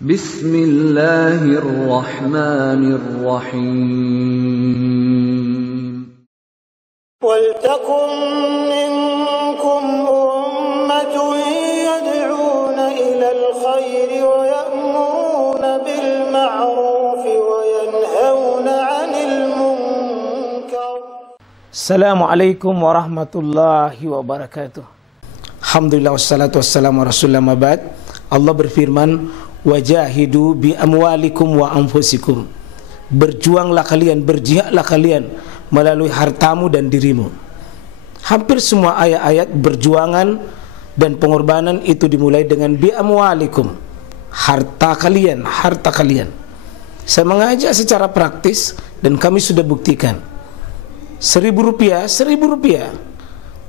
Bismillahirrahmanirrahim. Waltakum minkum ummatun yad'una ilal khairi wa ya'muruna bil ma'ruf wa yanhauna 'anil munkar. Assalamualaikum warahmatullahi wabarakatuh. Alhamdulillah wassalatu wassalamu ala rasulillah ma ba'd. Allah berfirman, wajahidu bi amwalikum wa anfusikum. Berjuanglah kalian, berjihadlah kalian melalui hartamu dan dirimu. Hampir semua ayat-ayat berjuangan dan pengorbanan itu dimulai dengan bi amwalikum, harta kalian, harta kalian. Saya mengajak secara praktis dan kami sudah buktikan. Rp1.000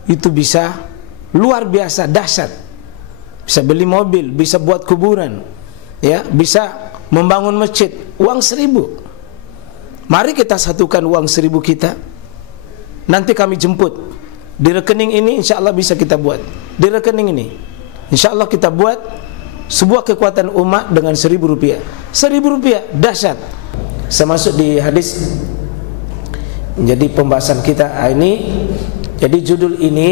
itu bisa luar biasa dahsyat. Bisa beli mobil, bisa buat kuburan, ya, bisa membangun masjid. Uang 1.000. Mari kita satukan uang 1.000 kita. Nanti kami jemput di rekening ini, insya Allah bisa kita buat. Di rekening ini, insya Allah kita buat sebuah kekuatan umat dengan Rp1.000. Rp1.000 dahsyat. Saya masuk di hadis. Jadi pembahasan kita ini, jadi judul ini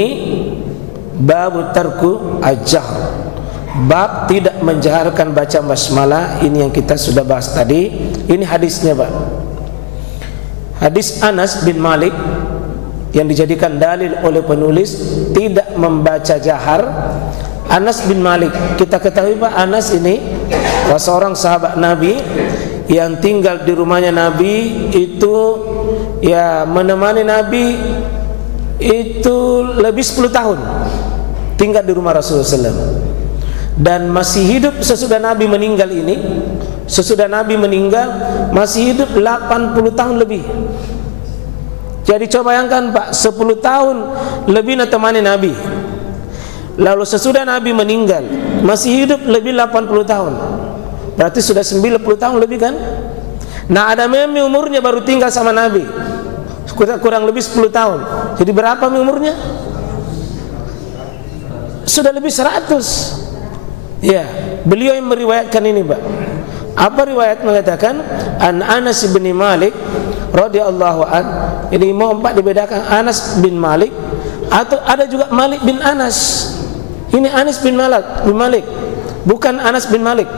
bab tarku ajar. Bab tidak menjaharkan baca basmalah. Ini yang kita sudah bahas tadi. Ini hadisnya, Pak. Hadis Anas bin Malik yang dijadikan dalil oleh penulis tidak membaca jahar. Anas bin Malik, kita ketahui Pak, Anas ini seorang sahabat Nabi yang tinggal di rumahnya Nabi, itu ya menemani Nabi itu lebih 10 tahun tinggal di rumah Rasulullah SAW. Dan masih hidup sesudah Nabi meninggal ini. Sesudah Nabi meninggal masih hidup 80 tahun lebih. Jadi coba bayangkan Pak, 10 tahun lebih menemani Nabi. Lalu sesudah Nabi meninggal masih hidup lebih 80 tahun. Berarti sudah 90 tahun lebih kan? Nah, ada memi umurnya baru tinggal sama Nabi kurang lebih 10 tahun. Jadi berapa umurnya? Sudah lebih 100. Ya, beliau yang meriwayatkan ini, Pak. Apa riwayat mengatakan? An Anas bin Malik radhiyallahu an. Ini mau Pak dibedakan Anas bin Malik atau ada juga Malik bin Anas. Ini Anas bin Malik, bukan Anas bin Malik.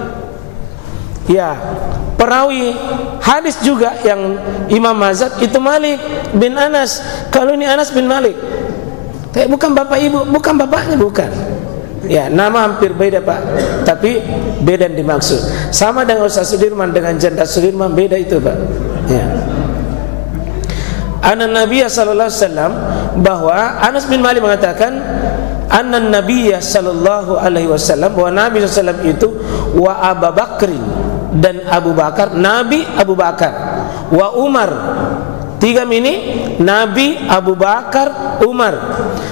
Ya, perawi hadis juga yang Imam Mazhab itu Malik bin Anas. Kalau ini Anas bin Malik, kayak bukan bapak ibu, bukan bapaknya, bukan. Ya, nama hampir beda Pak, tapi beda yang dimaksud. Sama dengan Ustaz Sudirman dengan Janda Sudirman, beda itu Pak. Ya. Anna Nabiya sallallahu alaihi wasallam, bahwa Anas bin Malik mengatakan anna Nabiya sallallahu alaihi wasallam, bahwa Nabi sallallahu alaihi wasallam itu wa Abu Bakrin, dan Abu Bakar, Nabi Abu Bakar, wa Umar, tiga ini Nabi, Abu Bakar, Umar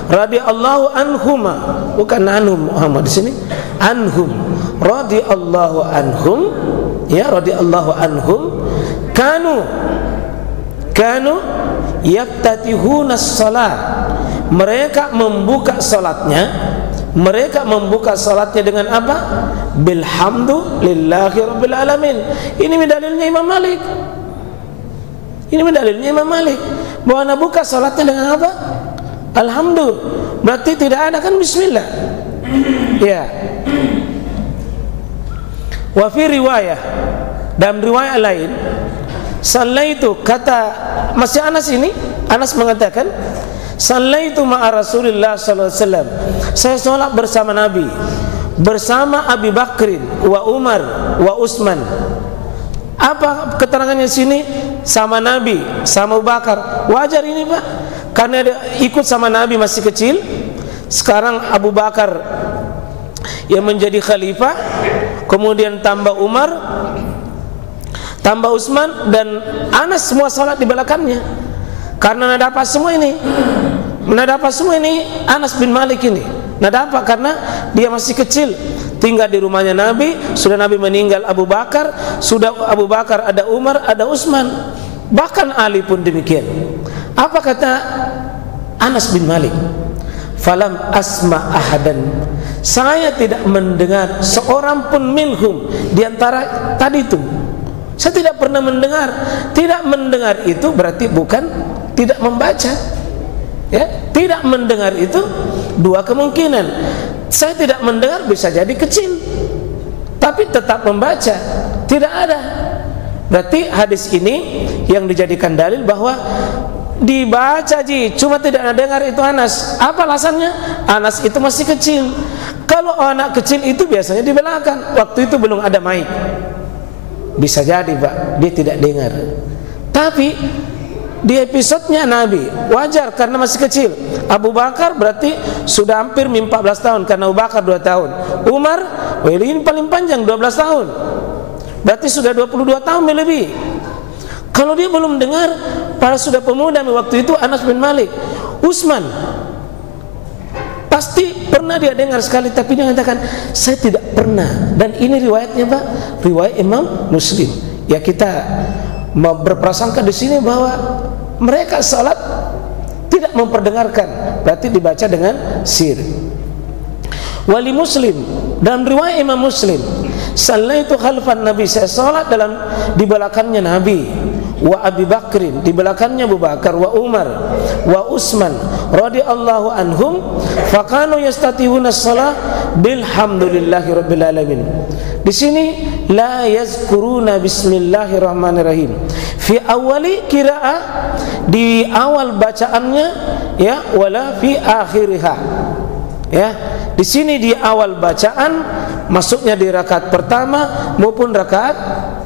radhiyallahu anhuma, bukan anhum Muhammad di sini, anhum, radhiyallahu anhum, ya, radhiyallahu anhum, kanu yaftatihuna shalah, mereka membuka salatnya dengan apa? Bilhamdulillahi rabbil alamin. Ini dalilnya Imam Malik. Ini dalilnya Imam Malik, bahwa Anda buka salatnya dengan apa? Alhamdulillah. Berarti tidak ada kan bismillah. Ya. Wa fi riwayah, dalam riwayat lain, sallaitu, kata masih Anas ini, Anas mengatakan sallaitu ma'a Rasulillah sallallahu alaihi wasallam, saya salat bersama Nabi, bersama Abi Bakrin wa Umar wa Utsman. Apa keterangannya sini? Sama Nabi, sama Abu Bakar. Wajar ini Pak, karena dia ikut sama Nabi masih kecil. Sekarang Abu Bakar yang menjadi khalifah, kemudian tambah Umar, tambah Utsman, dan Anas semua salat di belakangnya. Karena dapat semua ini, Anas bin Malik ini. Dapat karena dia masih kecil, tinggal di rumahnya Nabi. Sudah Nabi meninggal Abu Bakar, sudah Abu Bakar ada Umar, ada Utsman, bahkan Ali pun demikian. Apa kata Anas bin Malik? Falam asma ahadan, saya tidak mendengar seorang pun minhum di antara tadi itu. Saya tidak pernah mendengar. Tidak mendengar itu berarti bukan tidak membaca. Ya, tidak mendengar itu dua kemungkinan. Saya tidak mendengar bisa jadi kecil, tapi tetap membaca. Tidak ada. Berarti hadis ini yang dijadikan dalil bahwa dibaca cuma tidak dengar itu Anas. Apa alasannya? Anas itu masih kecil. Kalau anak kecil itu biasanya di belakang. Waktu itu belum ada mic. Bisa jadi Pak, dia tidak dengar. Tapi di episodenya Nabi wajar karena masih kecil. Abu Bakar berarti sudah hampir 14 tahun karena Abu Bakar 2 tahun. Umar ini paling panjang 12 tahun. Berarti sudah 22 tahun lebih. Kalau dia belum dengar, para sudah pemuda waktu itu Anas bin Malik, Utsman pasti pernah dia dengar sekali, tapi dia mengatakan saya tidak pernah. Dan ini riwayatnya Pak, riwayat Imam Muslim. Ya kita berprasangka di sini bahwa mereka salat tidak memperdengarkan, berarti dibaca dengan sir. Wali Muslim dalam riwayat Imam Muslim, sallaitu khalfan Nabi, saya salat di belakangnya Nabi, wa Abi Bakrin, di belakangnya Abu Bakar, wa Umar, wa Utsman radhiyallahu anhum, fakanu yastatihuna shalah bilhamdulillahi rabbil alamin. Di sini la yazkuruna bismillahirrahmanirrahim. Fi awali qiraah, di awal bacaannya, ya, wala fi akhiriha. Ya, di sini di awal bacaan, masuknya di rakaat pertama maupun rakaat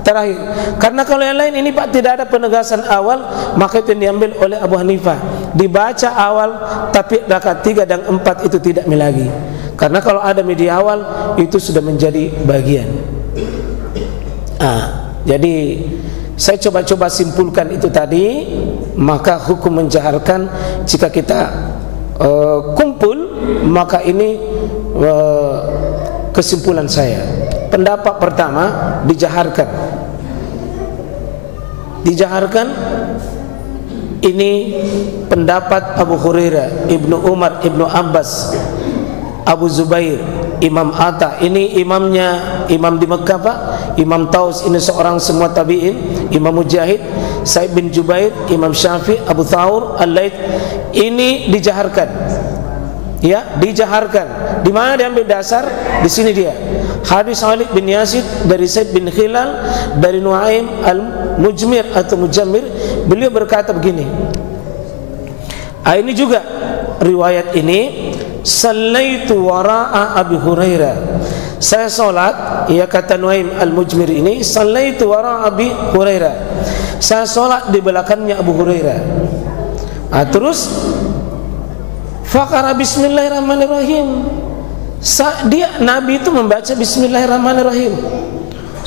terakhir. Karena kalau yang lain ini Pak tidak ada penegasan awal, maka itu yang diambil oleh Abu Hanifah. Dibaca awal, tapi rakaat 3 dan 4 itu tidak lagi. Karena kalau ada di awal itu sudah menjadi bagian. Jadi saya coba-coba simpulkan itu tadi. Maka hukum menjaharkan jika kita kumpul, maka ini kesimpulan saya. Pendapat pertama dijaharkan. Dijaharkan ini pendapat Abu Hurairah, Ibnu Umar, Ibnu Abbas, Abu Zubair, Imam Atta. Ini imam di Mekah Pak. Imam Taus ini seorang semua tabi'in. Imam Mujahid, Sa'id bin Jubair, Imam Syafi'i, Abu Thawr, Al-Laits. Ini dijaharkan. Ya, dijaharkan. Di mana diambil dasar? Di sini dia. Hadis Khalid bin Yazid dari Said bin Khilal dari Nuaim al-Mujmir atau Mujammir, beliau berkata begini. Ini juga riwayat ini, sallaitu wara'a Abi Hurairah. Saya salat, ya kata Nuaim al-Mujmir ini, sallaitu wara'a Abi Hurairah. Saya salat di belakangnya Abu Hurairah. Terus faqara bismillahirrahmanirrahim. Nabi itu membaca bismillahirrahmanirrahim.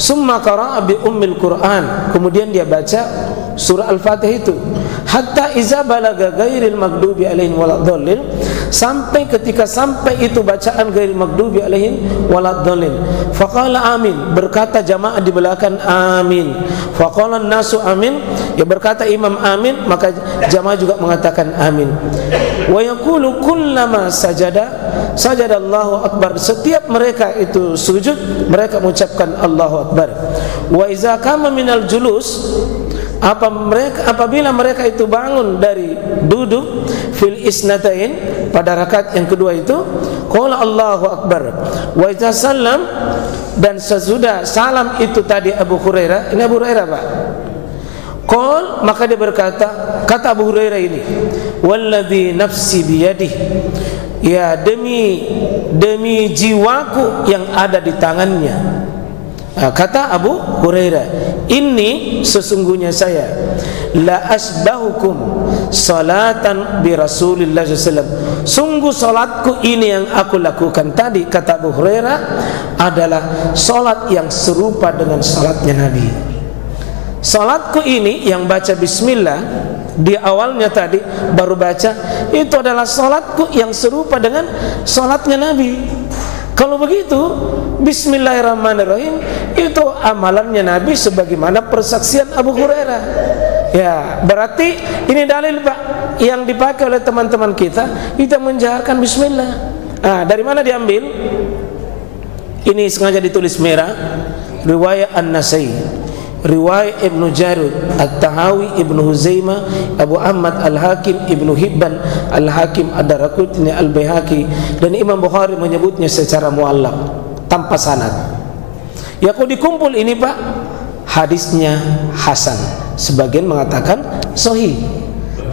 Summa qara'a bi ummil Qur'an. Kemudian dia baca surah Al-Fatihah itu. Hatta iza balaga ghairil maghdubi alaihim waladdallin, sampai ketika sampai itu bacaan ghairil maghdubi alaihim waladdallin. Faqala amin, berkata jamaah di belakang amin. Faqala an-nasu amin, ya berkata imam amin, maka jamaah juga mengatakan amin. Wa yaqulu kullama sajadallahu akbar, setiap mereka itu sujud mereka mengucapkan Allahu akbar. Wa iza qama minal julus, apabila mereka itu bangun dari duduk, fil isnatain, pada rakaat yang kedua itu, qala Allahu akbar. Wa idza sallam, dan sesudah salam itu tadi Abu Hurairah, ini Abu Hurairah Pak, qal, maka dia berkata, kata Abu Hurairah ini, walladzi nafsi biyadih, ya demi jiwaku yang ada di tangannya. Kata Abu Hurairah, ini sesungguhnya saya la asbahukum salatan bi Rasulillah SAW. Sungguh salatku ini yang aku lakukan tadi, kata Abu Hurairah, adalah salat yang serupa dengan salatnya Nabi. Salatku ini yang baca bismillah di awalnya tadi baru baca, itu adalah salatku yang serupa dengan salatnya Nabi. Kalau begitu, bismillahirrahmanirrahim itu amalannya Nabi sebagaimana persaksian Abu Hurairah. Ya, berarti ini dalil Pak yang dipakai oleh teman-teman kita menjaharkan bismillah. Dari mana diambil? Ini sengaja ditulis merah. Riwayat An-Nasai, riwayat Ibnu Jarud, At-Tahawi, Ibnu Huzaimah, Abu Ahmad Al-Hakim, Ibnu Hibban Al-Hakim, Ad-Daraqutni, Al-Baihaqi, dan Imam Bukhari menyebutnya secara muallaq tanpa sanad. Ya, kok dikumpul ini Pak, hadisnya hasan, sebagian mengatakan sahih.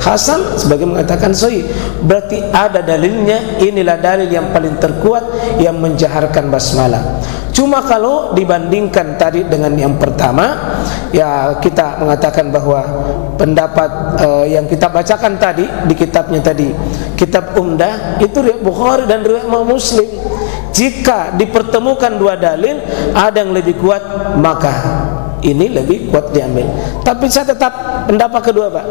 Hasan sebagian mengatakan sahih. Berarti ada dalilnya. Inilah dalil yang paling terkuat yang menjaharkan basmalah. Cuma kalau dibandingkan tadi dengan yang pertama, ya kita mengatakan bahwa pendapat yang kita bacakan tadi di kitabnya tadi, kitab Umdah, itu riwayat Bukhari dan riwayat Muslim. Jika dipertemukan dua dalil, ada yang lebih kuat, maka ini lebih kuat diambil. Tapi saya tetap pendapat kedua Pak,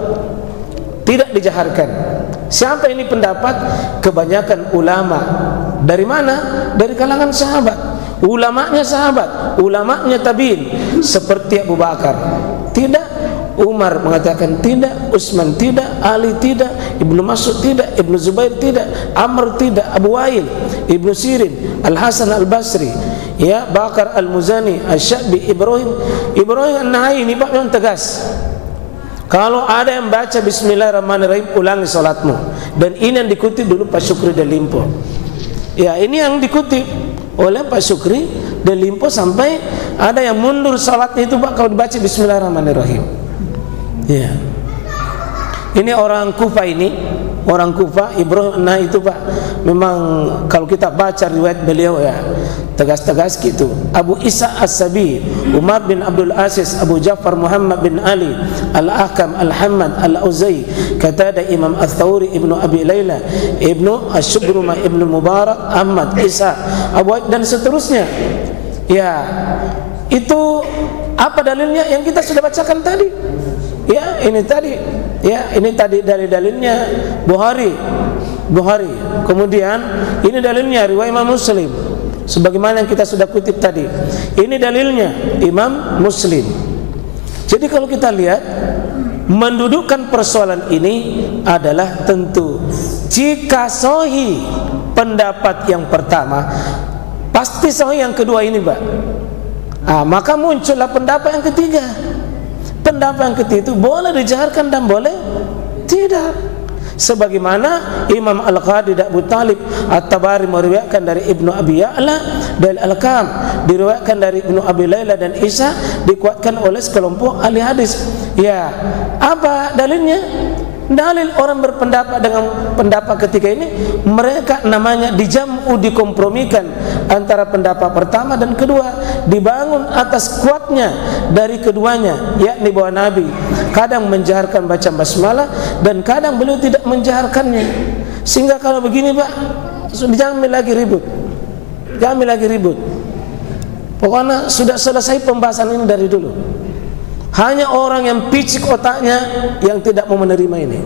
tidak dijaharkan. Siapa ini pendapat? Kebanyakan ulama. Dari mana? Dari kalangan sahabat. Ulamanya sahabat, ulamanya tabi'in, seperti Abu Bakar tidak, Umar mengatakan tidak, Utsman tidak, Ali tidak, Ibnu Mas'ud tidak, Ibnu Zubair tidak, Amr tidak, Abu Wa'il, Ibnu Sirin, Al-Hasan Al-Basri, ya, Bakar Al-Muzani, Asy-Sya'bi, Ibrahim An-Nakhai. Ini Pak memang tegas. Kalau ada yang baca Bismillahirrahmanirrahim, ulangi salatmu. Dan ini yang dikutip dulu Pak Syukri Del Limpo. Ya, ini yang dikutip oleh Pak Syukri Del Limpo, sampai ada yang mundur salatnya itu Pak kalau dibaca Bismillahirrahmanirrahim. Ya. Ini orang Kufah, ini orang Kufah, Ibrahim An-Nakhai itu Pak, memang kalau kita baca riwayat beliau ya tegas-tegas gitu. Abu Isa As-Sabi, Umar bin Abdul Aziz, Abu Ja'far Muhammad bin Ali, Al-Ahkam, Al-Hamad, Al-Auzai, Qatada, Imam Ats-Tsauri, Ibnu Abi Layla, Ibnu Asy-Syubrumah, Ibnu Mubarak, Ahmad, Isa, Abu dan seterusnya. Ya, itu apa dalilnya yang kita sudah bacakan tadi? Ya, ini tadi. Ya, ini tadi dari dalilnya Bukhari. Kemudian ini dalilnya riwayat Imam Muslim, sebagaimana yang kita sudah kutip tadi. Ini dalilnya Imam Muslim. Jadi kalau kita lihat, mendudukkan persoalan ini adalah tentu jika sahih pendapat yang pertama, pasti sahih yang kedua ini Pak. Maka muncullah pendapat yang ketiga. Pendapat yang ketiga itu boleh dijaharkan dan boleh tidak. Sebagaimana Imam Al-Qadi Abu Talib At-Tabari meriwayatkan dari Ibnu Abi Ya'la dan Al-Kam, diriwayatkan dari Ibnu Abi Layla dan Isa, dikuatkan oleh sekelompok ahli hadis. Ya, apa dalilnya? Dalil orang berpendapat dengan pendapat ketiga ini, mereka namanya dijam'u, dikompromikan antara pendapat pertama dan kedua, dibangun atas kuatnya dari keduanya, yakni bahwa Nabi kadang menjaharkan baca basmalah dan kadang beliau tidak menjaharkannya. Sehingga kalau begini Pak, jangan lagi ribut. Pokoknya sudah selesai pembahasan ini dari dulu. Hanya orang yang picik otaknya yang tidak mau menerima ini.